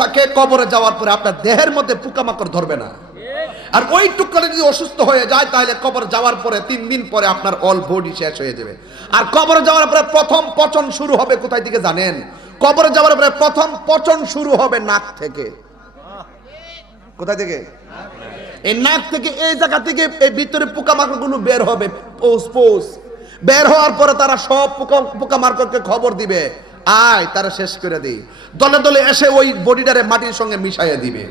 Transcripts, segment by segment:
থাকে কবরে যাওয়ার পরে আপনার দেহের মধ্যে পোকামাকড় ধরবে না। আর ওই টুকরা যদি অসুস্থ হয়ে যায় তাহলে কবর যাওয়ার পরে 3 দিন পরে আপনার অল বডি শেষ হয়ে যাবে। আর কবরে যাওয়ার পরে প্রথম পচন শুরু হবে কোথায় থেকে জানেন? কবরে যাওয়ার পরে প্রথম পচন শুরু হবে নাক থেকে। কোথা থেকে? এই নাক থেকে, এই জায়গা থেকে এই ভিতরে পোকামাকড়গুলো বের হবে। পোষ বের হওয়ার পরে তারা সব পোকামাকড়কে খবর দিবে, আয় তারা শেষ করে দিই। দলে দলে এসে ওই বডিটারে মাটির সঙ্গে মিশাইয়া দিবে।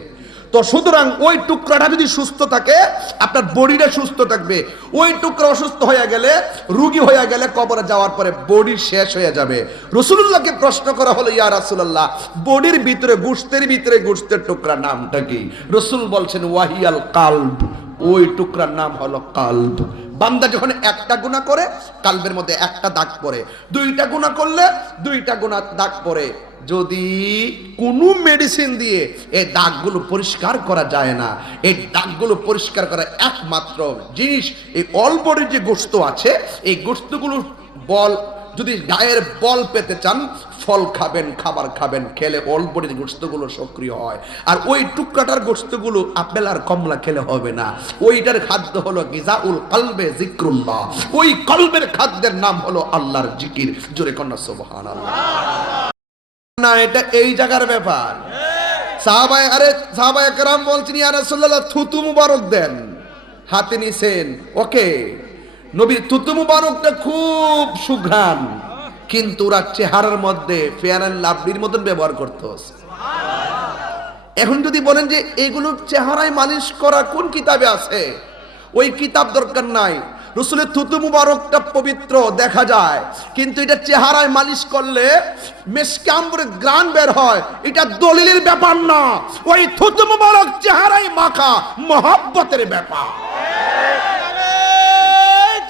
তো সুতরাং ওই টুকরাটা যদি সুস্থ থাকে আপনার বডিটা সুস্থ থাকবে। ওই টুকরা অসুস্থ হয়ে গেলে, রোগী হয়ে গেলে কবরে যাওয়ার পরে বডি শেষ হয়ে যাবে। রাসূলুল্লাহকে প্রশ্ন করা হলো, ইয়া রাসূলুল্লাহ, বডির ভিতরে গোশতের ভিতরে গোশতের টুকরা নামটা কি? রাসূল বলছেন ওয়াহিয়াল কালব, ওই টুকরার নাম হলো কালব। বান্দা যখন একটা গুনাহ করে কালবের মধ্যে একটা দাগ পড়ে, দুইটা গুনাহ করলে দুইটা গুনাহ দাগ পড়ে। যদি কোনো মেডিসিন দিয়ে এই দাগগুলো পরিষ্কার করা যায় না, এই দাগগুলো পরিষ্কার করা একমাত্র জিনিস এই অলবডির যে গোশত আছে, এই গোশতগুলো বল, যদি গায়ের বল পেতে চান ফল খাবেন, খাবার খাবেন, খেলে অলবডির গোশতগুলো সক্রিয় হয়। আর ওই টুকরাটার গোশতগুলো আপেল আর কমলা খেলে হবে না। ওইটার খাদ্য হলো গিজাউল কলবে জিক্রুল্লাহ, ওই কলবের খাদ্যের নাম হলো আল্লাহর জিকির। জোরে কন্যা সুবহানাল্লাহ। না, এটা এই জায়গার ব্যাপার। সাহাবায়ে কেরাম বলছেন, ইয়া রাসূলুল্লাহ, থুতু মুবারক দেন। হাতে নিছেন, ওকে, নবীর থুতু মুবারকটা খুব সুঘ্রাণ, কিন্তু ওরা চেহারার মধ্যে ফেয়ার অ্যান্ড লাভলির মতন ব্যবহার করতো। এখন যদি বলেন যে এগুলো চেহারায় মালিশ করা কোন কিতাবে আছে, ওই কিতাব দরকার নাই। রাসূলের থুতু মুবারকটা পবিত্র দেখা যায়, কিন্তু এটা চেহারায় মালিশ করলে মেশকে আম্বরে গ্রান বের হয়, এটা দলিলের ব্যাপার না। ওই থুতু মুবারক চেহারায় মাখা মহব্বতের ব্যাপার।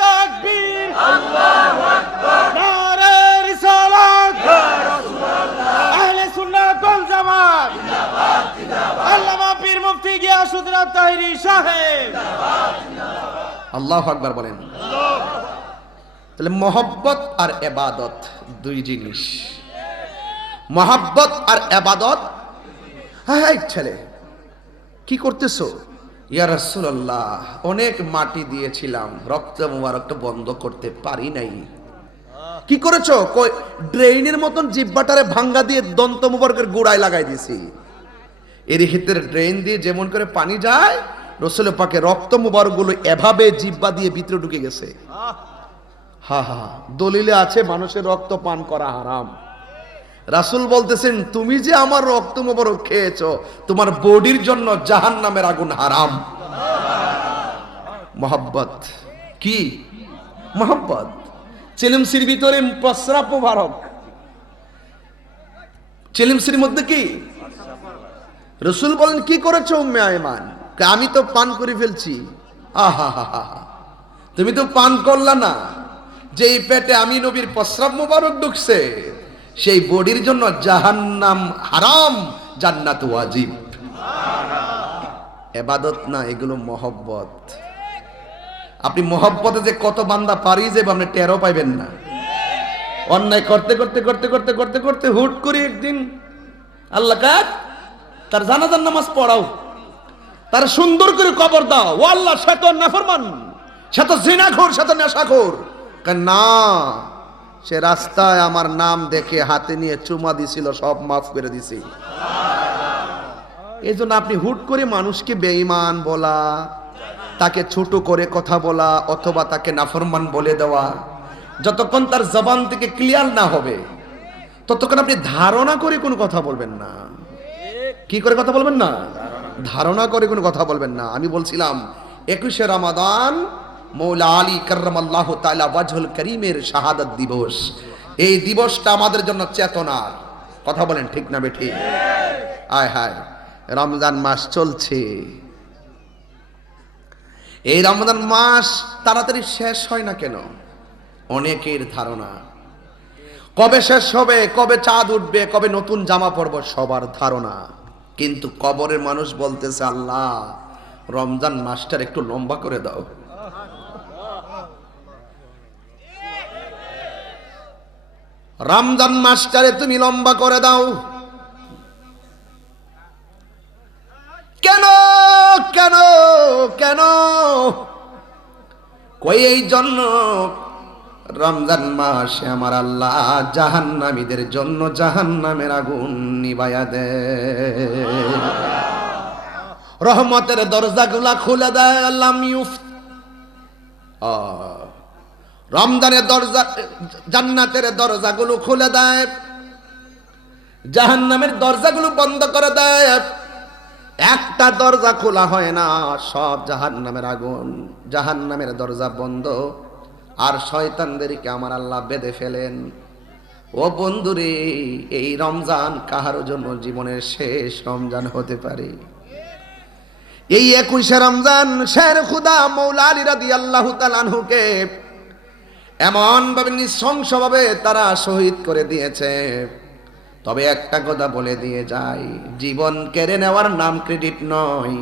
তাকবীর, আল্লাহু আকবার, নারে রিসালাত, ইয়া রাসূলুল্লাহ, আহলে সুন্নাত ওয়াল জামাত জিন্দাবাদ জিন্দাবাদ, আল্লামা পীর মুফতি গিয়াসউদ্দিন আত-তাহিরি সাহেব জিন্দাবাদ জিন্দাবাদ। আল্লাহু আকবার বলেন। তাহলে মহব্বত আর ইবাদত দুই জিনিস। মহব্বত আর ইবাদত। হ্যাঁ, ছেলে কি করতেছো? ইয়া রাসূলুল্লাহ, অনেক মাটি দিয়েছিলাম, রক্ত মুবারকটা বন্ধ করতে পারি নাই। কি করেছো? কই ড্রেইনের মতন জিহ্বাটারে ভাঙ্গা দিয়ে দন্ত মুবারকের গোড়ায় লাগাই দিয়েছি। এর ভিতরে ড্রেন দিয়ে যেমন করে পানি যায়, রাসূল পাকের রক্ত মুবারকগুলো এভাবে জিহ্বা দিয়ে ভিতরে ঢুকে গেছে। হা হা, দলিলে আছে মানুষের রক্ত পান করা হারাম। রাসূল বলতেছেন, তুমি যে আমার রক্ত মুবারক খেয়েছো, তোমার বডির জন্য জাহান্নামের আগুন হারাম। মহব্বত কি? মহব্বত। চিলিমসির ভিতরে প্রস্রাব মুবারক, চিলিমসির মধ্যে কি? রাসূল বলেন, কি করেছো উম্মে আয়মান? আমি তো পান করে ফেলছি। আহা হা হা, তুমি তো পান করলা না। যেই পেটে আমি নবীর প্রস্রাব মুবারক ঢুকছে, সেই বডির জন্য জাহান্নাম হারাম, জান্নাত ওয়াজিব। ইবাদত না, এগুলো মহব্বত। আপনি মহব্বতে যে কত বান্দা পারি যে আপনি টেরও পাইবেন না। অন্যায় করতে করতে করতে করতে করতে করতে হুট করে একদিন আল্লাহ কাক তার জানাজার নামাজ পড়াও, তার সুন্দর করে কবর দাও। ও আল্লাহ, সে তো নাফরমান, সে তো জিনাখোর, সে তো নেশাখোর। না, সে রাস্তায় আমার নাম দেখে হাতে নিয়ে চুমা দিছিল, সব মাফ করে দিছি। এই জন্য আপনি হুট করে মানুষকে বেঈমান বলা, তাকে ছোট করে কথা বলা, অথবা তাকে নাফরমান বলে দেওয়া, যতক্ষণ তার জবান থেকে ক্লিয়ার না হবে ততক্ষণ আপনি ধারণা করে কোনো কথা বলবেন না। কি করে কথা বলবেন না? ধারণা করে কোনো কথা বলবেন না। আমি বলছিলাম 21শে রমাদান মৌলা আলী কাররামাল্লাহু তাআলা ওয়াজহুল করিমের শাহাদাত দিবস। এই দিবসটা আমাদের জন্য চেতনার। কথা বলেন ঠিক না বেঠিক? আয় হায়, রমজান মাস চলছে। এই রমজান মাস তাড়াতাড়ি শেষ হয় না কেন? অনেকের ধারণা কবে শেষ হবে, কবে চাঁদ উঠবে, কবে নতুন জামা পরবো, সবার ধারণা। কিন্তু কবরের মানুষ বলতেছে, আল্লাহ রমজান মাসটার একটু লম্বা করে দাও। রমজান মাসটারে তুমি লম্বা করে দাও। কেন? কই এই জন্য রমজান মাসে আমার আল্লাহ জাহান্নামীদের জন্য জাহান্নামের আগুন নিভাইয়া দেয়, রহমতের দরজাগুলা খুলে দেয়। রমজানের দরজা, জান্নাতের দরজাগুলো খুলে দেয়, জাহান্নামের দরজাগুলো বন্ধ করে দেয়। একটা দরজা খোলা হয় না, সব জাহান্নামের আগুন, জাহান্নামের দরজা বন্ধ। আর শয়তানদেরকে আমার আল্লাহ বেঁধে ফেলেন। ও বন্ধুরে, এই রমজান কাহার জন্য জীবনের শেষ রমজান হতে পারে। এই 21শে রমজান শের খুদা মৌলা আলী রাদিয়াল্লাহু তাআলা আনহুকে এমন ভাবে নৃশংসভাবে তারা শহীদ করে দিয়েছে। তবে একটা কথা বলে দিয়ে যাই, জীবন কেড়ে নেওয়ার নাম ক্রেডিট নয়,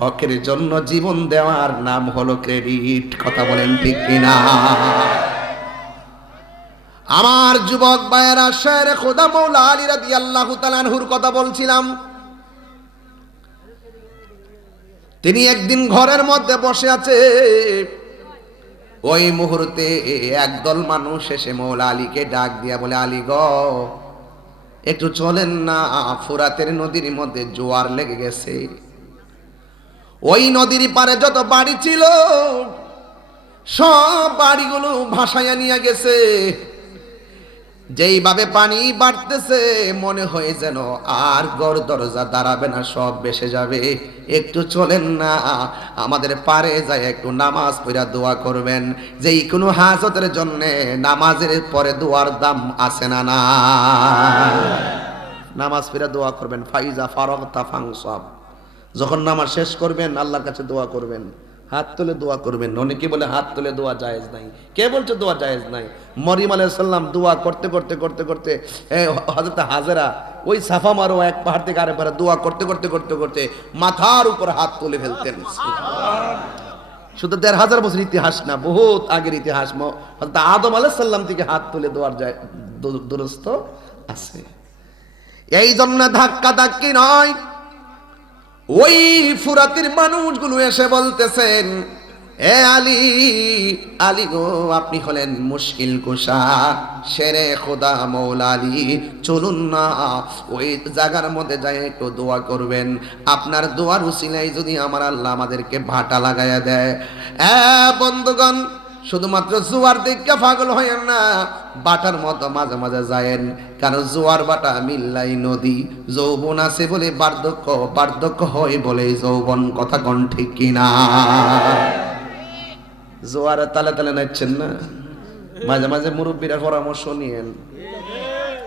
হকের জন্য জীবন দেওয়ার নাম হলো ক্রেডিট। কথা বলেন ঠিক কিনা? আমার যুবক ভাইয়েরা, শের খুদা মৌলা আলী রাদিয়াল্লাহু তাআলা আনহুর কথা বলছিলাম। তিনি একদিন ঘরের মধ্যে বসে আছে, ওই মুহূর্তে একদল মানুষ এসে মৌলা আলীকে ডাক দিয়া বলে, আলী গো, একটু চলেন না, ফুরাতের নদীর মধ্যে জোয়ার লেগে গেছে। ওই নদীর পারে যত বাড়ি ছিল সব বাড়িগুলো ভাসাইয়া নিয়ে গেছে। যেইভাবে পানি বাড়তেছে মনে হয় যেন আর ঘর দরজা দাঁড়াবে না, সব ভেসে যাবে। একটু চলেন না, আমাদের পারে যায় একটু নামাজ পড়া দোয়া করবেন। যেই কোনো হাজতের জন্য নামাজের পরে দোয়ার দাম আছে না? না, নামাজ পড়া দোয়া করবেন। ফাইজা ফারাগতা ফানসাব, যখন নামাজ শেষ করবেন আল্লাহর কাছে দোয়া করবেন, হাত তুলে দোয়া করবেন। অনেকে বলে হাত তুলে দোয়া জায়েজ নাই। কে বলছে দোয়া জায়েজ নাই? মরিয়ম আলাইহিস সালাম দোয়া করতে করতে করতে করতে হযরত হাজেরা ওই সাফা মারোয়া এক পাহাড় থেকে আরেক পাহাড়ে দোয়া করতে করতে করতে করতে মাথার উপর হাত তুলে ফেলতেন। শুধু ১৫০০ বছর ইতিহাস না, বহুত আগের ইতিহাস। হযরত আদম আলাইহিস সালাম থেকে হাত তুলে দোয়ার যায় দুরস্ত আছে। এই জন্য ধাক্কা ধাক্কি নয়, ওই ফুরাতের মানুষগুলো এসে বলতেছেন, এ আলী, আলী গো, আপনি হলেন মুশকিল কুশা, শেরে খোদা মৌলা আলী, চলুন না ওই জায়গার মধ্যে যাই একটু দোয়া করবেন। আপনার দোয়ার উসিলায় যদি আমার আল্লাহ আমাদেরকে ভাটা লাগাইয়া দেয়। বন্ধুগণ, শুধুমাত্র জোয়ার দেখে পাগল হয়েন না, বাটার মতো মাঝে মাঝে যায়েন। কারণ জোয়ার বাটা মিল্লাই নদী, যৌবন আছে বলে বার্ধক্য, বার্ধক্য হয় বলে যৌবন। কথা কোন ঠিক কিনা? জোয়ারে তালে তালে নাচছেন না, মাঝে মাঝে মুরব্বীরা পরামর্শ নিয়েন।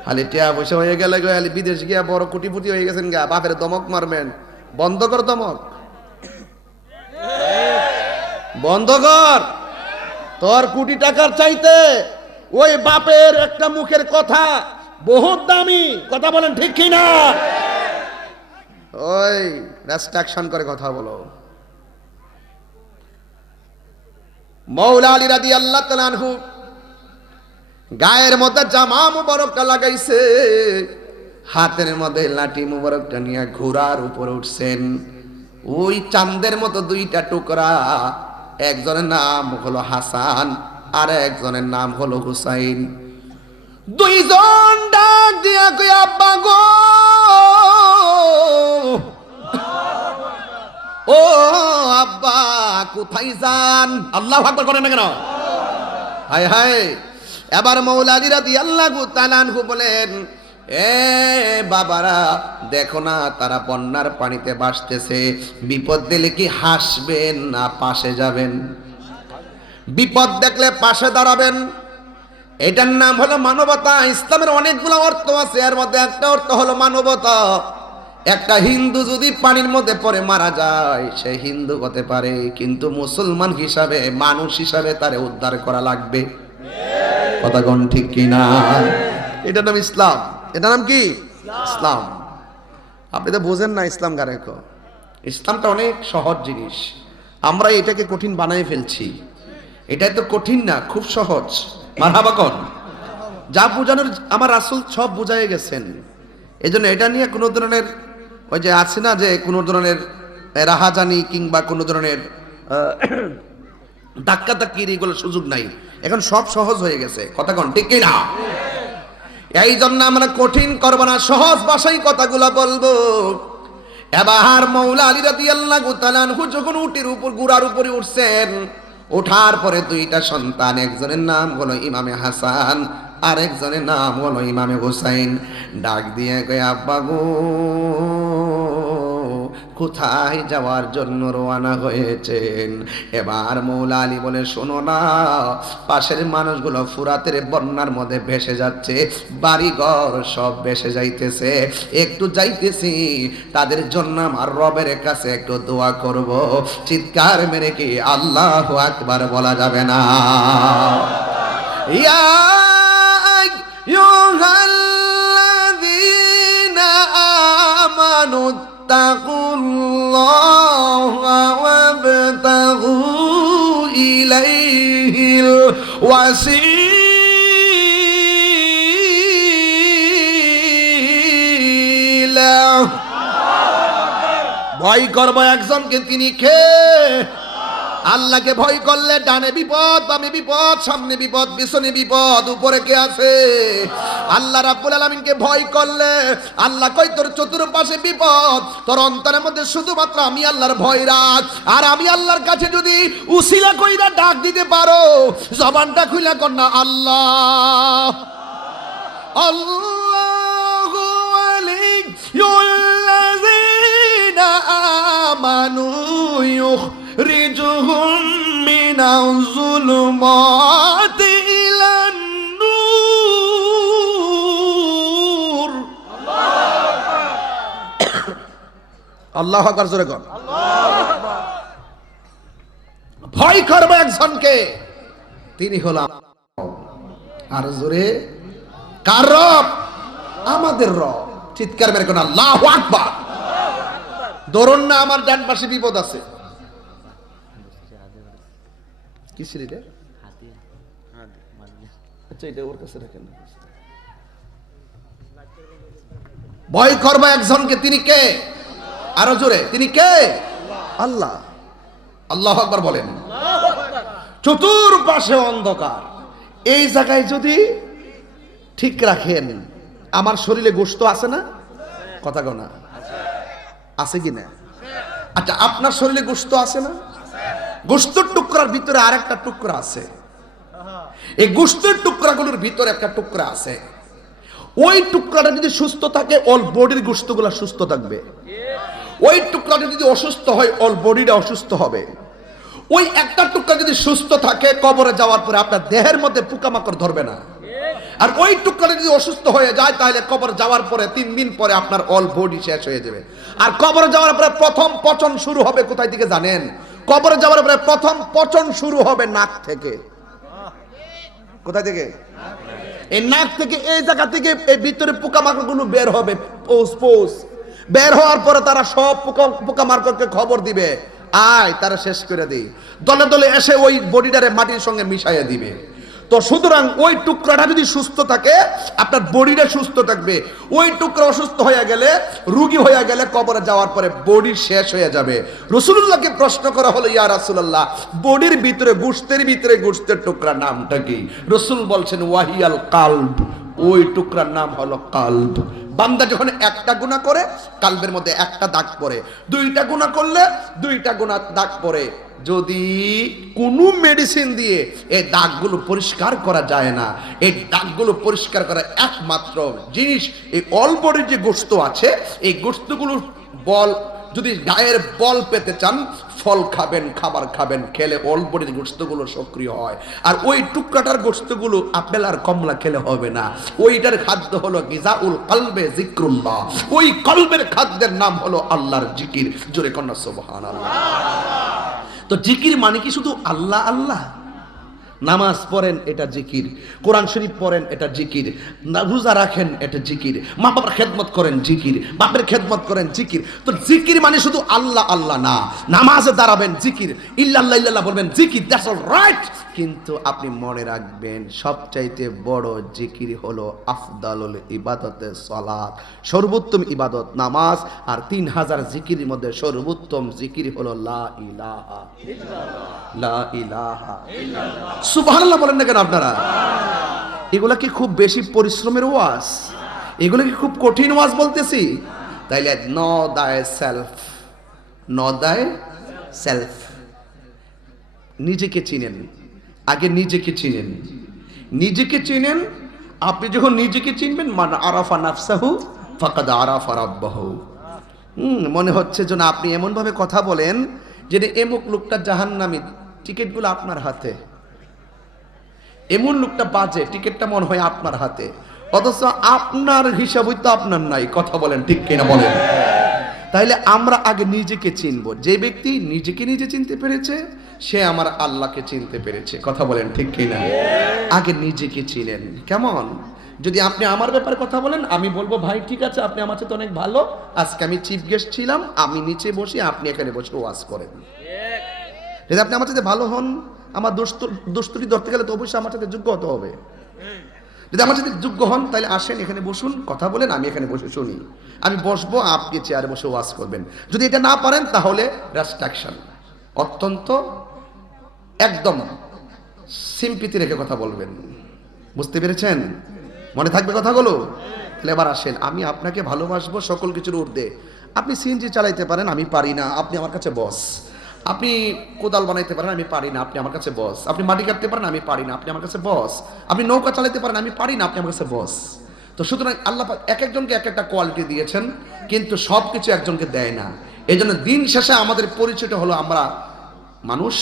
খালি টিয়া পয়সা হয়ে গেলে খালি বিদেশ গিয়া বড় কোটিপতি হয়ে গেছেন গা, বাপের দমক মারবেন। বন্ধ কর দমক, বন্ধ কর। তোর কোটি টাকার চাইতে ওই বাপের একটা মুখের কথা বহুত দামি। কথা বলেন ঠিক কিনা? ওই রেস্ট্রিকশন করে কথা বলো। মৌলা আলী রাদিয়াল্লাহু তাআলা আনহু গায়ের মধ্যে জামা মুবারকটা লাগাইছে, হাতের মধ্যে লাঠি মুবারকটা নিয়ে ঘোড়ার উপরে উঠছেন। ওই চাঁদের মতো দুইটা টুকরা, একজনের নাম হলো হাসান আর একজনের নাম হলো হুসাইন। দুইজন ডাক দিয়া কই, আব্বা গো, ও আব্বা কোথায় যান? আল্লাহু আকবার করেন না কেন? হায় হায়। এবার মৌলা আলী রাদিয়াল্লাহু তাআলা আনহু বলেন, এ বাবারা, দেখো না তারা বন্যার পানিতে ভাসতেছে। বিপদ দিলে কি হাসবেন না পাশে যাবেন? বিপদ দেখলে পাশে দাঁড়াবেন। এটার নাম হলো মানবতা। ইসলামের অনেকগুলো অর্থ আছে, এর মধ্যে একটা অর্থ হলো মানবতা। একটা হিন্দু যদি পানির মধ্যে পড়ে মারা যায়, সে হিন্দু হতে পারে, কিন্তু মুসলমান হিসাবে, মানুষ হিসাবে তারে উদ্ধার করা লাগবে। কথা কোন ঠিক কিনা? এটার নাম ইসলাম। এটার নাম কি? ইসলাম। আপনি তো বোঝেন না ইসলাম কারে কয়। ইসলামটা অনেক সহজ জিনিস, আমরা এটাকে কঠিন বানাই ফেলছি। এটা তো কঠিন না, খুব সহজ। মারহাবা কোন? যা বুঝানোর আমার রাসূল সব বুঝাই গেছেন। এজন্য এটা নিয়ে কোনো ধরনের ওই যে আছে না যে কোনো ধরনের রাহাজানি কিংবা কোনো ধরনের ধাক্কা ধাক্কির এগুলো সুযোগ নাই, এখন সব সহজ হয়ে গেছে। কথা কোন ঠিক কি না? এই জন্য আমরা কঠিন করব না, সহজ ভাষায় কথাগুলো বলবো। এবার মৌলা আলী রাদিয়াল্লাহু তাআলা আনহু যখন উটের উপর ঘোড়ার উপরে উঠছেন, ওঠার পরে দুইটা সন্তান, একজনের নাম হলো ইমামে হাসান আর একজনের নাম হলো ইমামে হুসাইন, ডাক দিয়ে কয় আব্বা গো কোথায় যাওয়ার জন্য রওনা হয়েছেন? এবার মৌলা আলী বলে শোনো না, পাশের মানুষগুলো ফুরাতের বন্যার মধ্যে ভেসে যাচ্ছে, বাড়িঘর সব ভেসে যাইতেছে, একটু যাইতেছি, তাদের জন্য আমার রবের কাছে একটু দোয়া করব। চিৎকার মেরে কি আল্লাহু আকবার বলা যাবে না? ইয়া আইয়ুহাল্লাযীনা আমানু তাকুল্লাহা ওয়াবতাগু ইলাইহিল ওয়াসিলা। ভয় করবো একজনকে, তিনি কে? আল্লাহকে ভয় করলে ডানে বিপদ, বামে বিপদ, সামনে বিপদ, পিছনে বিপদ, উপরে কে আছে? আল্লাহ রাব্বুল আলামিনকে ভয় করলে আল্লাহ কয় তোর চতুর্পাশে বিপদ, তোর অন্তরের মধ্যে শুধুমাত্র আমি আল্লাহর ভয় রাখ। আর আমি আল্লাহর কাছে যদি উসিলা কইরা ডাক দিতে পারো, জবানটা খুইলা কর না আল্লাহ আল্লাহু ওয়ালিয়ুল্লাযীনা আমানু يخرجهم من الظلمات إلى النور। আল্লাহু আকবার জোরে কর। ভয় করবে একজনকে, তিনি হলাম আর জোরে কার রব? আমাদের রব। চিৎকার মেরে কোন আল্লাহু আকবার। ধরুন না আমার ডান পাশে বিপদ আছে, কিসের এটা? আচ্ছা এটা ওর কাছে রাখেন। ভয় করবে একজনকে, তিনি কে? আরো জোরে, তিনি কে? আল্লাহ। আল্লাহু আকবার বলেন। চতুর্পাশে অন্ধকার, এই জায়গায় যদি ঠিক রাখেন, আমার শরীরে গোশত আছে না? কথা কও না, আছে কি না? আচ্ছা আপনার শরীরে গোশত আছে না? গোশতের টুকরার ভিতরে আরেকটা টুকরা আছে, এই গোশতের টুকরাগুলোর ভিতরে একটা টুকরা আছে, ওই টুকরাটা যদি সুস্থ থাকে অল বডির গোশতগুলো সুস্থ থাকবে। ওই টুকরাটা যদি অসুস্থ হয় অল বডিটা অসুস্থ হবে। ওই একটা টুকরা যদি সুস্থ থাকে, কবরে যাওয়ার পরে আপনার দেহের মধ্যে পোকামাকড় ধরবে না। আর ওই টুকরাটা যদি অসুস্থ হয়ে যায়, তাহলে কবর যাওয়ার পরে 3 দিন পরে আপনার অল বডি শেষ হয়ে যাবে। আর কবরে যাওয়ার পরে প্রথম পচন শুরু হবে কোথায় থেকে জানেন? কবরে যাওয়ার পরে প্রথম পচন শুরু হবে নাক থেকে। কোথায় থেকে? এই নাক থেকে, এই জায়গা থেকে এই ভিতরে পোকামাকড় গুলো বের হবে, পোষ বের হওয়ার পরে তারা সব পোকামাকড়কে খবর দিবে, আয় তারা শেষ করে দিই, দলে দলে এসে ওই বডিটারে মাটির সঙ্গে মিশাইয়া দিবে। তো সুতরাং ওই টুকরাটা যদি সুস্থ থাকে, আপনার বডিটা সুস্থ থাকবে। ওই টুকরা অসুস্থ হয়ে গেলে, রোগী হয়ে গেলে, কবরে যাওয়ার পরে বডি শেষ হয়ে যাবে। রাসূলুল্লাহকে প্রশ্ন করা হলো, ইয়া রাসূলুল্লাহ, বডির ভিতরে, গোশতের ভিতরে গোশতের টুকরা নামটা কি? রাসূল বলছেন ওয়াহিয়াল কালব, ওই টুকরার নাম হলো কালব। বান্দা যখন একটা গুনাহ করে, কালবের মধ্যে একটা দাগ পড়ে, দুইটা গুনাহ করলে দুইটা গুনাহ দাগ পড়ে। যদি কোনো মেডিসিন দিয়ে এই দাগগুলো পরিষ্কার করা যায় না, এই দাগগুলো পরিষ্কার করা একমাত্র জিনিস এই অল বডির যে গোশত আছে, এই গোশতগুলোর বল, যদি গায়ের বল পেতে চান, ফল খাবেন, খাবার খাবেন, খেলে অল বডির গোশতগুলো সক্রিয় হয়। আর ওই টুকরাটার গোশতগুলো আপেল আর কমলা খেলে হবে না। ওইটার খাদ্য হলো গিজাউল কলবে জিক্রুল্লাহ, ওই কলবের খাদ্যের নাম হলো আল্লাহর জিকির। জোরে কন্যা সুবহানাল্লাহ। তো জিকির মানে কি শুধু আল্লাহ আল্লাহ? নামাজ পড়েন এটা জিকির, কোরআন শরীফ পড়েন এটা জিকির, রোজা রাখেন এটা জিকির, মা বাবার খেদমত করেন জিকির, বাপের খেদমত করেন জিকির। তো জিকির মানে শুধু আল্লাহ আল্লাহ না। নামাজে দাঁড়াবেন জিকির, ইল্লাল্লাহ ইল্লাল্লাহ বলবেন জিকির, দ্যাটস অল রাইট। কিন্তু আপনি মনে রাখবেন সবচাইতে বড় জিকির হলো আফদালুল ইবাদতে সালাত, সর্বোত্তম ইবাদত নামাজ। আর 3000 জিকিরের মধ্যে সর্বোত্তম জিকির হলো লা ইলাহা ইল্লাল্লাহ, লা ইলাহা ইল্লাল্লাহ। সুবহানাল্লাহ বলেন না কেন আপনারা? এগুলা কি খুব বেশি পরিশ্রমের ওয়াজ? এগুলো কি খুব কঠিন ওয়াজ বলতেছি? তাইলে নো দায় সেলফ, নো দায় সেলফ, নিজেকে চিনেন, আগে নিজেকে চিনেন, নিজেকে চিনেন। আপনি যখন নিজেকে চিনবেন, মান আরাফা নাফসাহু ফাকাদ আরাফা রাব্বাহু। মনে হচ্ছে যেন আপনি এমন ভাবে কথা বলেন যে এমুক লোকটা জাহান্নামী, টিকিটগুলো আপনার হাতে, এমন লোকটা বাজে, টিকিটটা মনে হয় আপনার হাতে, অথচ আপনার হিসাবই তো আপনার নাই। কথা বলেন ঠিক কিনা বলেন? তাইলে আমরা আগে নিজেকে চিনবো। যে ব্যক্তি নিজেকে নিজে চিনতে পেরেছে সে আমার আল্লাহকে চিনতে পেরেছে। কথা বলেন ঠিক কিনা? আগে নিজেকে চিনেন। কেমন? যদি আপনি আমার ব্যাপারে কথা বলেন, আমি বলবো ভাই ঠিক আছে, আপনি আমার চেয়ে অনেক ভালো, আজকে আমি চিফ গেস্ট ছিলাম, আমি নিচে বসি, আপনি এখানে বসে ওয়াজ করেন। যদি আপনি আমার সাথে ভালো হন, আমার দোস্তুরি ধরতে গেলে তো অবশ্যই আমার সাথে যোগ্য হতে হবে। যদি আমার সাথে যোগ্য হন তাহলে আসেন, এখানে বসুন, কথা বলেন, আমি এখানে বসে শুনি। আমি বসবো, আপনি চেয়ারে বসে ওয়াজ করবেন। যদি এটা না পারেন তাহলে রেস্ট্রিকশন, অত্যন্ত একদম সিম্পিতি রেখে কথা বলবেন। বুঝতে পেরেছেন? মনে থাকবে কথাগুলো? তাহলে এবার আসেন, আমি আপনাকে ভালোবাসবো সকল কিছুর ঊর্ধ্বে। আপনি সিএনজি চালাইতে পারেন, আমি পারি না, আপনি আমার কাছে বস। আপনি কোদাল বানাইতে পারেন, আমি পারি না, আপনি আমার কাছে বস। আপনি মাটি কাটতে পারেন, আমি পারি না, আপনি আমার কাছে বস। আপনি নৌকা চালাতে পারেন, আমি পারি না, আপনি আমার কাছে বস। তো সুতরাং আল্লাহ পাক এক একজনকে এক একটা কোয়ালিটি দিয়েছেন, কিন্তু সব কিছু একজনকে দেয় না। এই জন্য দিন শেষে আমাদের পরিচয়টা হলো আমরা মানুষ,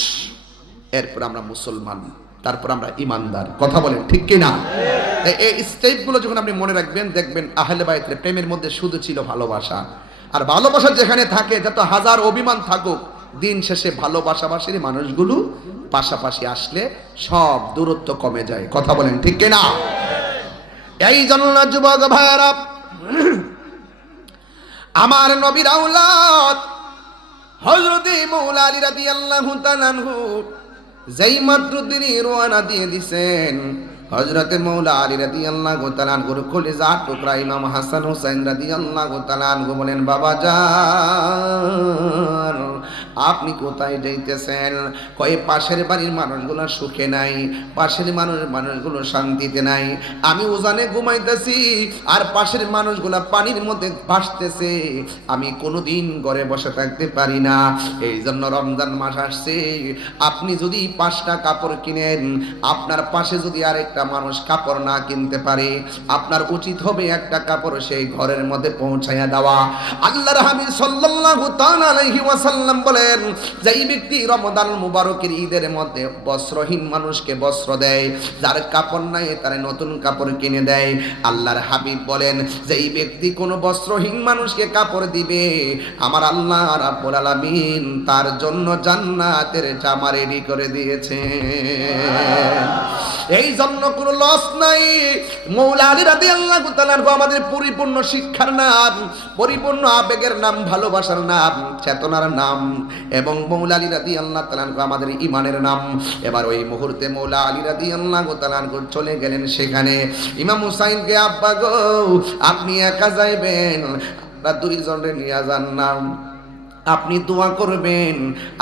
এরপর আমরা মুসলমান, তারপর আমরা ইমানদার। কথা বলেন ঠিক কিনা? এই স্টেপগুলো যখন আপনি মনে রাখবেন, দেখবেন আহলে বাইতের প্রেমের মধ্যে শুধু ছিল ভালোবাসা। আর ভালোবাসা যেখানে থাকে, যত হাজার অভিমান থাকুক, দিন শেষে ভালোবাসাবাসীর মানুষগুলো পাশাপাশি আসলে সব দূরত্ব কমে যায়। কথা বলেন ঠিক কিনা? এই জন্য যুবক ভাইরা, আমার নবীর আওলাদ হযরত মাওলা আলী রাদিয়াল্লাহু তাআলা আনহু যেই মাত্র তিনি রওনা দিয়ে দিবেন, হযরত মাওলা আলী রাদিয়াল্লাহু তাআলা আনহুর কলিজার টুকরা ইমাম হাসান হুসাইন রাদিয়াল্লাহু তাআলা আনহু বলেন, বাবা জান আপনি কোথায় যাইতেছেন? কয় পাশের বাড়ির মানুষগুলো সুখে নাই, পাশের মানুষগুলো শান্তিতে নাই, আমি উজানে ঘুমাইতেছি আর পাশের মানুষগুলো পানির মধ্যে ভাসতেছে, আমি কোনোদিন ঘরে বসে থাকতে পারি না। এই জন্য রমজান মাস আসছে, আপনি যদি 5টা কাপড় কিনেন, আপনার পাশে যদি আরেকটা মানুষ কাপড় না কিনতে পারে, আপনার উচিত হবে একটা কাপড় সেই ঘরের মধ্যে পৌঁছায়া দেওয়া। আল্লাহর হাবিব সাল্লাল্লাহু তাআলা আলাইহি ওয়াসাল্লাম বলেন, যেই ব্যক্তি রমাদান মুবারকের ঈদের মধ্যে বস্ত্রহীন মানুষকে বস্ত্র দেয়, যার কাপড় নাই তার নতুন কাপড় কিনে দেয়, আল্লাহর হাবিব বলেন যেই ব্যক্তি কোনো বস্ত্রহীন মানুষকে কাপড় দিবে, আমার আল্লাহ রাব্বুল আলামিন তার জন্য জান্নাতের জামা রেডি করে দিয়েছে। এই জন্য কোনো লস নাই। মাওলা আলী রাদিয়াল্লাহু তাআলা আমাদের পরিপূর্ণ শিক্ষার নাম, পরিপূর্ণ আবেগের নাম, ভালোবাসার নাম, চেতনার নাম, এবং মাওলা আলী রাদিয়াল্লাহু তাআলা আমাদের ঈমানের নাম। এবার ওই মুহূর্তে মাওলা আলী রাদিয়াল্লাহু তাআলা চলে গেলেন সেখানে। ইমাম হুসাইনকে, আব্বা গো আপনি একা যাইবেন, আমরা 2 জনে নিয়ে যান না, আপনি দোয়া করবেন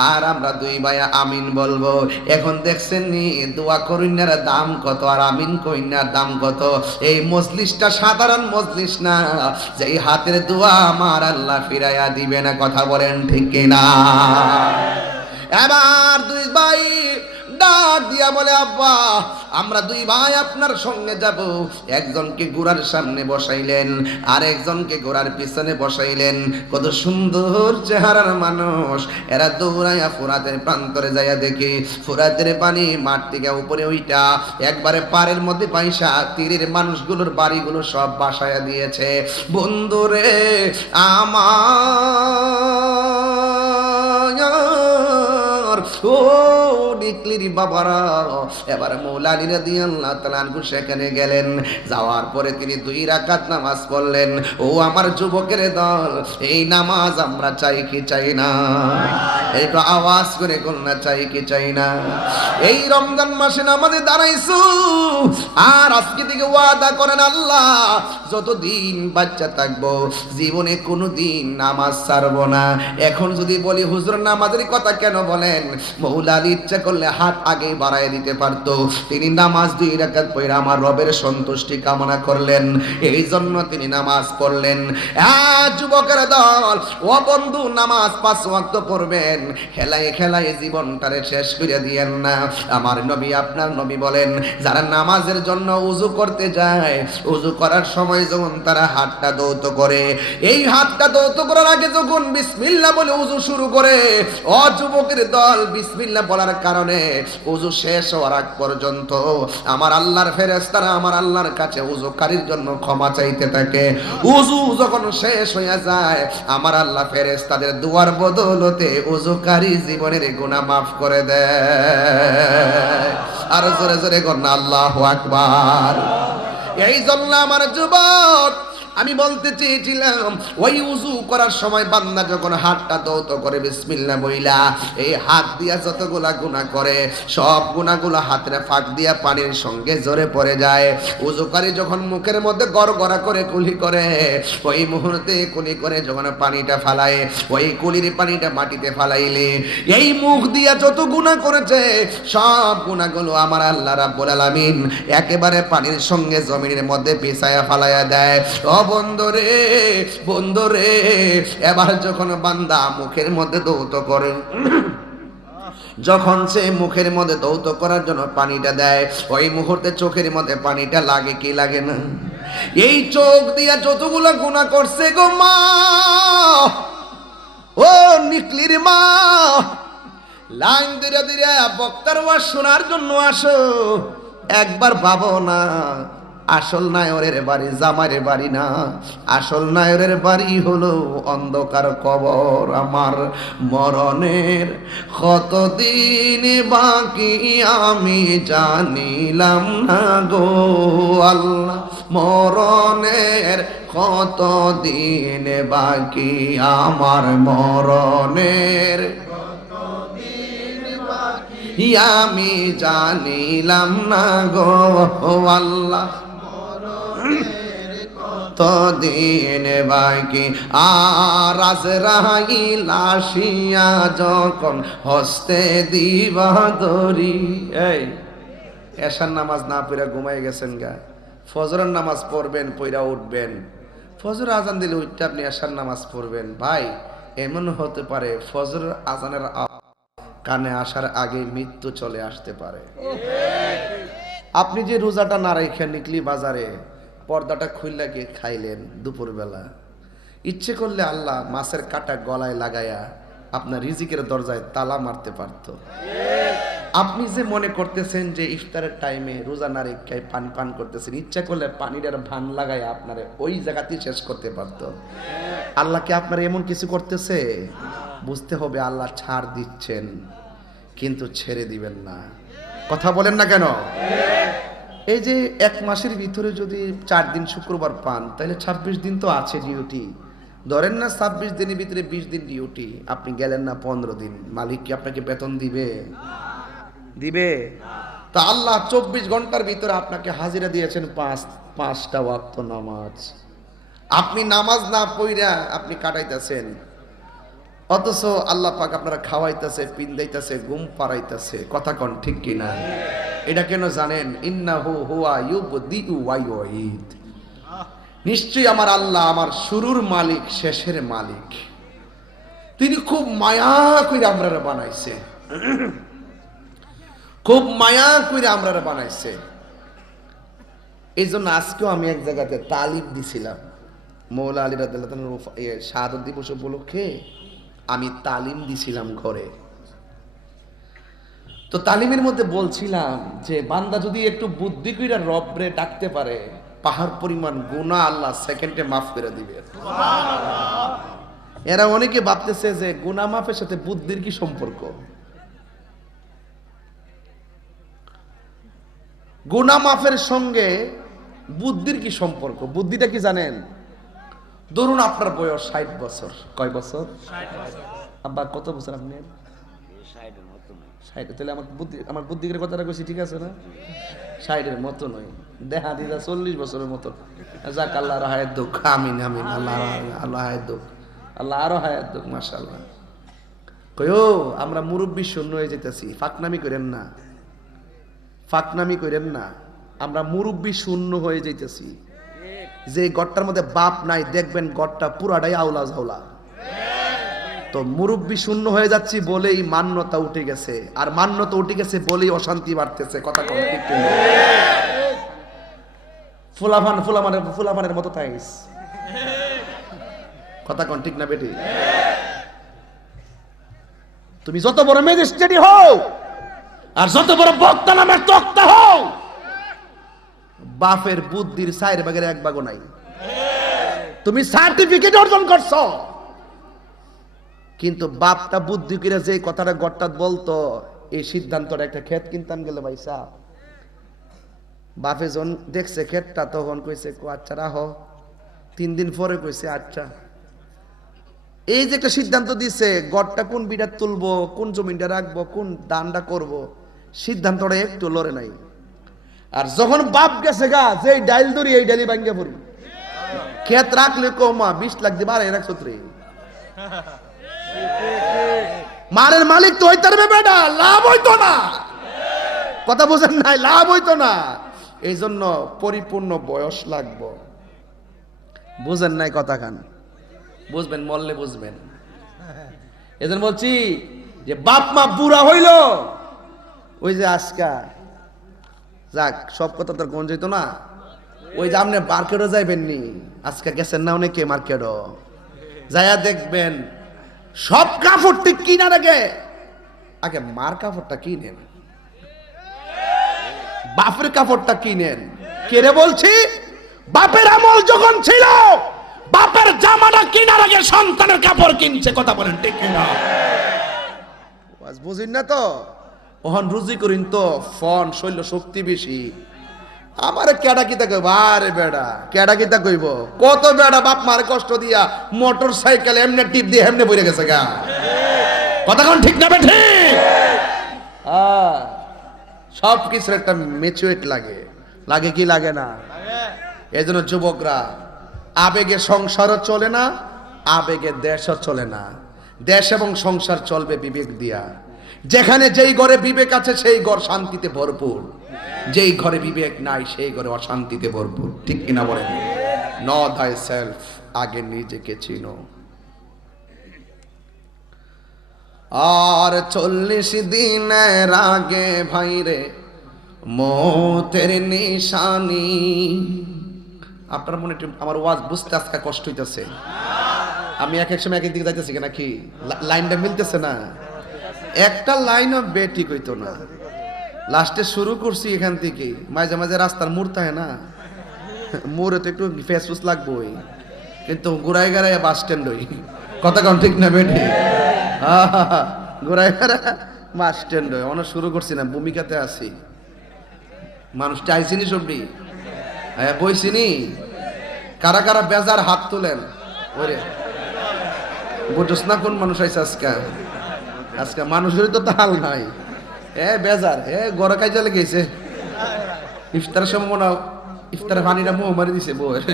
আর আমরা 2 ভাইয়া আমিন বলবো। এখন দেখছেন নি দোয়া কইনার দাম কত আর আমিন কইনার দাম কত। এই মজলিসটা সাধারণ মজলিস না, যেই হাতের দোয়া আমার আল্লাহ ফিরাইয়া দিবে না। কথা বলেন ঠিক কিনা? এবার 2 ভাই ডাক দিয়া বলে, আব্বা আমরা 2 ভাই আপনার সঙ্গে যাব। একজনকে ঘোড়ার সামনে বসাইলেন, আর একজনকে ঘোড়ার পিছনে বসাইলেন। কত সুন্দর চেহারার মানুষ। এরা দৌড়াইয়া ফুরাতের প্রান্তরে যাইয়া দেখে ফুরাতের পানি মাঠ থেকে উপরে ওইটা একবারে পাড়ের মধ্যে পাইসা তীরের মানুষগুলোর বাড়িগুলো সব বাসায়া দিয়েছে। বন্ধুরে আমার ও নিকলির বাবারা। এবার মৌলা আলী রাদিয়াল্লাহু তাআলা আনহু সেখানে গেলেন, যাওয়ার পরে তিনি 2 রাকাত নামাজ পড়লেন। ও আমার যুবকের দল, এই নামাজ আমরা চাই কি চাই না? একটু আওয়াজ করে বলনা, চাই কি চাই না? এই রমজান মাসে নামাজে দাঁড়াইছো, আর আজকে থেকে ওয়াদা করেন আল্লাহ যতদিন বাচ্চা থাকবো জীবনে কোনোদিন নামাজ ছাড়বো না। এখন যদি বলি হুজুর নামাজের কথা কেন বলেন, মৌলা আলী ইচ্ছা করলে হাত আগে বাড়ায় দিতে পারতো। তিনি নামাজ 2 রাকাত পড়ে আমার রবের সন্তুষ্টি কামনা করলেন, এই জন্য তিনি নামাজ পড়লেন। যুবকের দল, ও বন্ধু, নামাজ 5 ওয়াক্ত পড়বেন, খেলায় খেলায় জীবনটারে শেষ করে দিয়েন না। আমার নবী, আপনার নবী বলেন, যারা নামাজের জন্য উযু করতে যায়, উযু করার সময় যখন তারা হাতটা ধৌত করে, এই হাতটা ধৌত করার আগে যখন বিসমিল্লাহ বলে উযু শুরু করে, ও যুবকের দল, বিসমিল্লাহ বলার কারণে উযু শেষ হওয়ার আগ পর্যন্ত আমার আল্লাহর ফেরেশতারা আমার আল্লাহর কাছে উযুকারীর জন্য ক্ষমা চাইতে থাকে। উযু যখন শেষ হয়ে যায়, আমার আল্লাহ ফেরেশতাদের দুয়ার বদৌলতে উযুকারী জীবনের গুনাহ মাফ করে দেয়। আর জোরে জোরে বলুন আল্লাহু আকবার। এই জন্য আমার যুবক, আমি বলতে চেয়েছিলাম, ওই উযু করার সময় বান্দা যখন হাতটা ধৌত করে বিসমিল্লাহ বইলা, এই হাত দিয়া যতগুলা গুনাহ করে সব গুনাহগুলো হাতের ফাঁক দিয়া পানির সঙ্গে জোরে পড়ে যায়। উযুকারী যখন মুখের মধ্যে গড়গড়া করে কুলি করে, ওই মুহূর্তে কুলি করে যখন পানিটা ফালায়, ওই কুলির পানিটা মাটিতে ফালাইলে এই মুখ দিয়া যত গুনাহ করেছে সব গুনাহগুলো আমার আল্লাহ রাব্বুল আলামিন একেবারে পানির সঙ্গে জমিনের মধ্যে বিছায়া ফালায়া দেয়। বন্ধুরে বন্ধুরে, এবার যখন বান্দা মুখের মধ্যে ধৌত করে, যখন সে মুখের মধ্যে ধৌত করার জন্য পানিটা দেয়, ওই মুহূর্তে চোখের মধ্যে পানিটা লাগে কি লাগে না? এই চোখ দিয়া যতগুলো গুনাহ করছে গো মা, ও নিকলির মা, লাইন ধীরে ধীরে বক্তার ওয়াজ শোনার জন্য আসো, একবার ভাবো না আসল নায়রের বাড়ি জামাইয়ের বাড়ি না, আসল নায়রের বাড়ি হলো অন্ধকার কবর। আমার মরণের কতদিন বাকি আমি জানিলাম না গো আল্লাহ, মরণের কতদিন বাকি আমার, মরণের আমি জানিলাম না গো আল্লাহ, তদিন বাকি। আর আজরাইল আসিয়া যখন হস্তে দিবা ধরি, এই এশার নামাজ না পড়া ঘুমাই গেছেন গা, ফজরের নামাজ পড়বেন, পড়া উঠবেন, ফজর আজান দিলে উঠতে আপনি এশার নামাজ পড়বেন। ভাই, এমন হতে পারে ফজর আজানের কানে আসার আগে মৃত্যু চলে আসতে পারে। আপনি যে রোজাটা না রেখে নিকলি বাজারে, পর্দাটা খুললা গিয়ে খাইলেন দুপুরবেলা, ইচ্ছে করলে আল্লাহ মাছের কাটা গলায় লাগায়া আপনার রিজিকের দরজায় তালা মারতে পারত। আপনি যে মনে করতেছেন যে ইফতারের টাইমে রোজা না রেখে পানি পান করতেছেন, ইচ্ছা করলে পানির ভান লাগায় আপনারে ওই জায়গাতেই শেষ করতে পারত। আল্লাহ কি আপনার এমন কিছু করতেছে? বুঝতে হবে আল্লাহ ছাড় দিচ্ছেন, কিন্তু ছেড়ে দিবেন না। কথা বলেন না কেন? এই যে 1 মাসের ভিতরে যদি 4 দিন শুক্রবার পান, তাহলে 26 দিন তো আছে ডিউটি। ধরেন না 26 দিনের ভিতরে 20 দিন ডিউটি, আপনি গেলেন না 15 দিন, মালিক কি আপনাকে বেতন দিবে? দিবে? তা আল্লাহ 24 ঘন্টার ভিতরে আপনাকে হাজিরা দিয়েছেন 5টা ওয়াক্ত নামাজ। আপনি নামাজ না পড়া আপনি কাটাইতেছেন, অথচ আল্লাহ পাক আপনারা খাওয়াইতেছে, পিন্দাইতেছে, ঘুম পাড়াইতেছে। কথা কোন ঠিক কিনা? এটা কেন জানেন? ইন্নাহু হুয়া ইউবদিউ ওয়া ইউঈদ, নিশ্চয়ই আমার আল্লাহ আমার শুরুর মালিক, শেষের মালিক। তিনি খুব মায়া করে আমরারা বানাইছে, খুব মায়া করে আমরারা বানাইছে। এই জন্য আজকেও আমি এক জায়গাতে তালিম দিছিলাম, মৌলা আলী রাদিয়াল্লাহু তাআলার শাহাদাত দিবস উপলক্ষে আমি তালিম দিছিলাম ঘরে। তো তালিমের মধ্যে বলছিলাম যে বান্দা যদি একটু বুদ্ধি কইরা রবরে ডাকতে পারে, পাহাড় পরিমাণ গুনাহ আল্লাহ সেকেন্ডে মাফ করে দিবে। সুবহানাল্লাহ। এরা অনেকে ভাবতেছে যে গুনাহ মাফের সাথে বুদ্ধির কি সম্পর্ক? গুনাহ মাফের সঙ্গে বুদ্ধির কি সম্পর্ক? বুদ্ধিটা কি জানেন? ধরুন আপনার বয়স 60 বছর। কয় বছর? 60 বছর। আব্বা কত বছর আপনি? 60-এর মতো নয়। 60। তাহলে আমার বুদ্ধির কথাটা কইছি ঠিক আছে না? 60-এর মতো নয়, দেখা দিদা 40 বছরের মতো। যাক, আল্লাহর হায়াত দুঃখ। আমিন আমিন। আল্লাহ হায়াত দুঃখ, আল্লাহ আরো হায়াত দুঃখ। মাশাআল্লাহ। কয়ো আমরা মুরব্বী শূন্য হয়ে যেতেছি। ফাকনামি করেন না, ফাকনামি করেন না। আমরা মুরব্বী শূন্য হয়ে যাইতেছি। যে গড়টার মধ্যে বাপ নাই, দেখবেন গড়টা পুরাটাই আউলা ঝাউলা। তো মুরব্বী শূন্য হয়ে যাচ্ছি বলেই মান্যতা উঠে গেছে, আর মান্যতা উঠে গেছে বলেই অশান্তি বাড়তেছে। কথা কোন ঠিক কিনা? ফুলাফানের মতো তাইস। কথা কোন ঠিক না বেটি? তুমি যত বড় ম্যাজিস্ট্রেট হও আর যত বড় বক্তা নামের তক্তা হও, বাপের বুদ্ধির 4 ভাগের 1 ভাগও নাই। তুমি সার্টিফিকেট অর্জন করছো, কিন্তু বাপটা বুদ্ধি করে যে কথাটা গট্টাত বলতো, এই সিদ্ধান্তটা একটা ক্ষেত কিনতাম গেলে ভাইসা, বাপে যখন দেখছে ক্ষেতটা তখন কইছে আচ্ছা রাহো। 3 দিন পরে কইছে আচ্ছা। এই যে একটা সিদ্ধান্ত দিছে, গড়টা কোন বিটা তুলবো, কোন জমিটা রাখবো, কোন দানটা করব, সিদ্ধান্তটা একটু লড়ে নাই। আর যখন বাপ গেছে গা, যে ডাইল ধরি এই ডাইলি ভাঙ্গে পড়ি। ক্ষেত রাখলে কমা 20 লাখ দিয়ে বাড়াই রাখছো রে। মারের মালিক তো হইতে পারবে বেটা, লাভ হইতো না। কথা বুঝেন নাই? লাভ হইতো না। এই জন্য পরিপূর্ণ বয়স লাগবো। বুঝেন নাই কথা খান? বুঝবেন, মরলে বুঝবেন। এজন্য বলছি যে বাপ মা বুড়া হইল, ওই যে আজকা যাক, সব কথা তো গঞ্জ হইতো না। ওই যে আপনি মার্কেটও যাইবেননি, আজকে গেছেন না অনেকে মার্কেটও, যাইয়া দেখবেন সব কাপড় ঠিক কিনার আগে মার কাপড়টা কিনেন, বাপের কাপড়টা কিনেন। কেরে বলছি, বাপের আমল যখন ছিল, বাপের জামাটা কিনার আগে সন্তানের কাপড় কিনছে। কথা বলেন ঠিক কিনা? বুঝিন না তো? ওহন রুজি করিন তো ফন শৈল শক্তি বেশি। আমারে কেডা কিতা কইব? আরে বেড়া কেডা কিতা কইব? কত বেড়া বাপ মার কষ্ট দিয়া মোটর সাইকেল এমনি টিপ দিয়ে এমনি বইরে গেছে গা। কথা কোন ঠিক না বেঠি? সব কিছুর একটা ম্যাচুরিটি লাগে, লাগে কি লাগে না? এই জন্য যুবকরা, আবেগে সংসারও চলে না, আবেগে দেশও চলে না। দেশ এবং সংসার চলবে বিবেক দিয়া। যেখানে যেই ঘরে বিবেক আছে সেই ঘর শান্তিতে ভরপুর, যেই ঘরে বিবেক নাই সেই ঘরে অশান্তিতে ভরপুর। ঠিক কিনা বলেন? নো দাই সেলফ, আগে নিজেকে চিনো। আর 40 দিনের আগে ভাইরে মতের নিশানি। আপনার মনে আমার ওয়াজ বুঝতে আজকে কষ্ট হইতেছে। আমি এক এক সময় এক দিকে যাইতেছি নাকি লাইনটা মিলতেছে না। একটা লাইনও বেঠিক হইতো না। লাস্টে শুরু করছি এখান থেকে, মাঝে মাঝে রাস্তার মোড় থাকে না, মোড়ে তো একটু ফেসফুস লাগবোই, কিন্তু ঘুরাই গাড়াই বাস স্ট্যান্ড হই। কথা কম ঠিক না বেঠি? ঘুরাই গাড়া বাস স্ট্যান্ড হই। অনেক শুরু করছি না, ভূমিকাতে আছি। মানুষ চাইছিনি সবটি, হ্যাঁ বইছিনি। কারা কারা বেজার হাত তোলেন? ওরে বুঝছ না কোন মানুষ আইছে আজকে? আজকে মানুষের তো তাল নাই। বেজার গড়া কাজে লেগেছে। ইফতারের সময় মনে ইফতারের পানিটা মুখ মারি দিছে বউয়ের।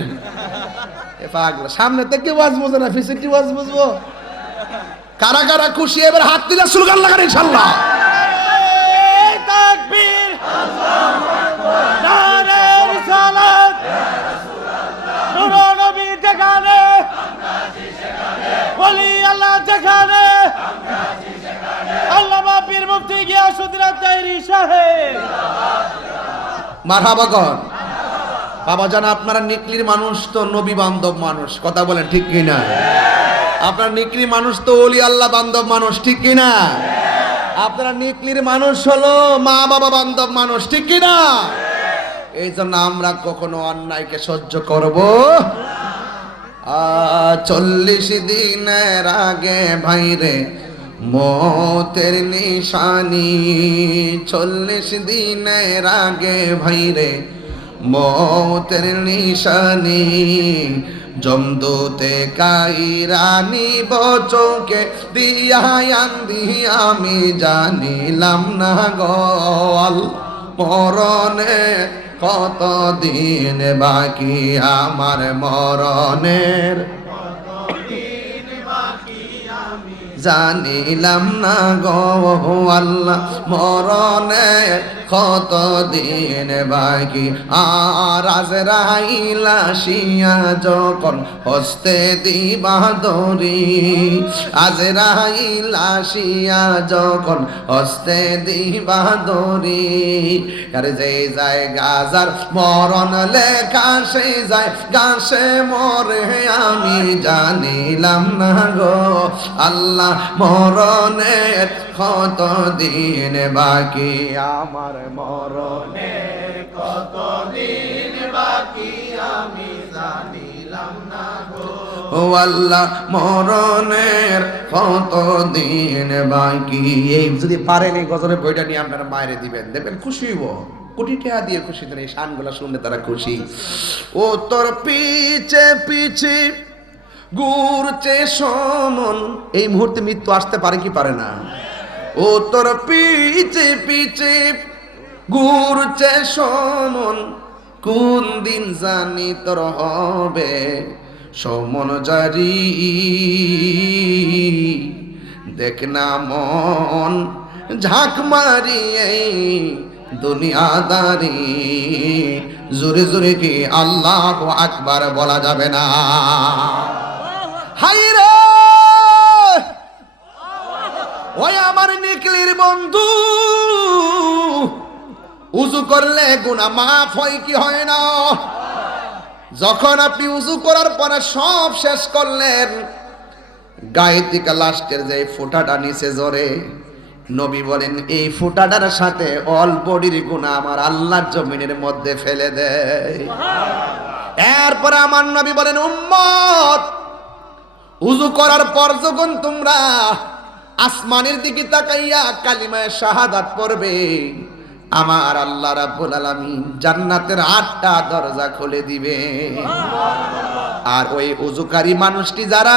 পাগলা সামনে থেকে ওয়াজ বুঝে না, ফিসিটি ওয়াজ বুঝবো। কারা কারা খুশি এবার হাত দিলে স্লোগান লাগান ইনশাআল্লাহ। তাকবীর, আল্লাহু আকবার, নারে রিসালাত, নূর নবী যেখানে, আমরা আছি সেখানে, ওলি আল্লাহ যেখানে, আমরা আছি সেখানে, আল্লামা পীর মুফতি গিয়াসউদ্দিন আত-তাহেরি সাহেব মারহাবা কর। বাবা জান, আপনারা নিকলির মানুষ তো নবী বান্ধব মানুষ। কথা বলেন ঠিক কিনা? আপনার নিকলি মানুষ তো ওলি আল্লাহ বান্ধব মানুষ। ঠিক কিনা? আপনারা নিকলির মানুষ হলো মা বাবা বান্ধব মানুষ। ঠিক কিনা? এই জন্য আমরা কখনো অন্যায়কে সহ্য করব 40 দিনের আগে ভাইরে মতের নিশানি 40 দিনের আগে ভাইরে মতের নিশানি জমদূতে কাইরানি বচকে দিয়ায়ান্দি আমি জানিলাম না গল মরণে কত দিন বাকি আমার মরণের জানিলাম না গো আল্লাহ মরণে কত দিন বাকি আর আজরাইল আসিয়া যখন হস্তে দিবা দরি আজরাইল আসিয়া যখন হস্তে দিবা দরি আর যে যায় গাজার মরণ লেখা সেই যায় গাছে মরে আমি জানিলাম না গো আল্লাহ মরণের কত দিন বাকি আমার মরণের কত দিন বাকি আমি জানিলাম না গো ও আল্লাহ মরণের কত দিন বাকি এই যদি পারেন এই গজলের বইটা নিয়ে আপনারা বাইরে দিবেন দেখবেন খুশি হইব কোটি টাকা দিয়ে খুশি দেন এই শানগুলা শুনলে তারা খুশি ও তোর পিছে পিছে ঘুরছে সমন এই মুহূর্তে মৃত্যু আসতে পারে কি পারে না ও তোর পিছে পিছে ঘুরছে সমন কোন দিন জানি তোর হবে সমন জারি দেখ না মন ঝাঁক মারি এই দুনিয়াদারি জোরে জোরে কি আল্লাহু আকবার বলা যাবে না হায়রে ওই আমার নিকলির বন্ধু উযু করলে গুনাহ মাফ হয় কি হয় না যখন আপনি উযু করার পরে সব শেষ করলেন গায়ে থেকে লাস্টের যে ফোঁটাটা নিচে জরে নবী বলেন এই ফোঁটাটার সাথে অল বডির গুনাহ আমার আল্লাহর জমিনের মধ্যে ফেলে দেয় এরপর আমার নবী বলেন উম্মত উযু করার পর যখন তোমরা আসমানের দিকে তাকাইয়া কালিমায়ে শাহাদাত পড়বে আমার আল্লাহ রাব্বুল আলামিন জান্নাতের 8টা দরজা খুলে দিবে আর ওই উযুকারী মানুষটি যারা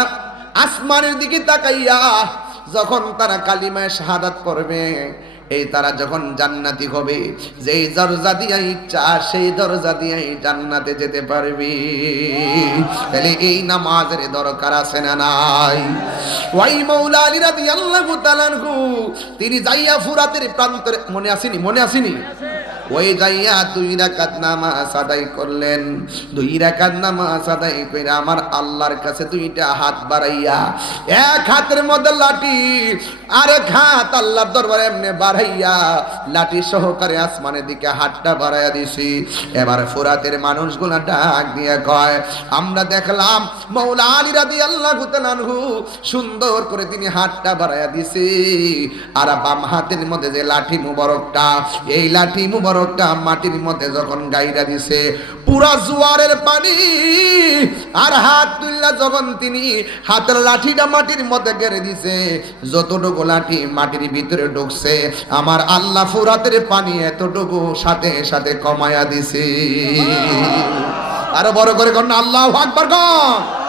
আসমানের দিকে তাকাইয়া যখন তারা কালিমায়ে শাহাদাত পড়বে এই তারা যখন জান্নাতি হবে যেই দরজা দিয়ে ইচ্ছা সেই দরজা দিয়ে জান্নাতে যেতে পারবে তাহলে এই নামাজের দরকার আছে না নাই ওই মাওলা আলী রাদিয়াল্লাহু তাআলা আনহু তিনি যাইয়া ফুরাতের প্রান্তরে মনে আসেনি ওই যাইয়া 2 রাকাত নামাজ আদায় করলেন 2 রাকাত নামাজ আদায় করে আমার আল্লাহর কাছে 2টা হাত বাড়াইয়া এক হাতের মধ্যে লাঠি আরেক হাত আল্লাহর দরবারে এমনি বাড়াইয়া লাঠি সহকারে আসমানের দিকে হাতটা বাড়াইয়া দিছি এবার ফুরাতের মানুষগুলা ডাক দিয়ে কয় আমরা দেখলাম মাওলা আলী রাদিয়াল্লাহু তাআলা আনহু সুন্দর করে তিনি হাতটা বাড়াইয়া দিছি আর বাম হাতের মধ্যে যে লাঠি মুবারকটা এই লাঠি মুবারকটা মাটির মধ্যে যখন গাইরা দিছে পুরা জোয়ারের পানি আর হাত তুললা যখন তিনি হাতের লাঠিটা মাটির মধ্যে গেড়ে দিছে যতটুকু লাঠি মাটির ভিতরে ঢুকছে আমার আল্লাহ ফুরাতের পানি এতটুকু সাথে সাথে কমায়া দিছে আরো বড় করে কোন আল্লাহু আকবার কোন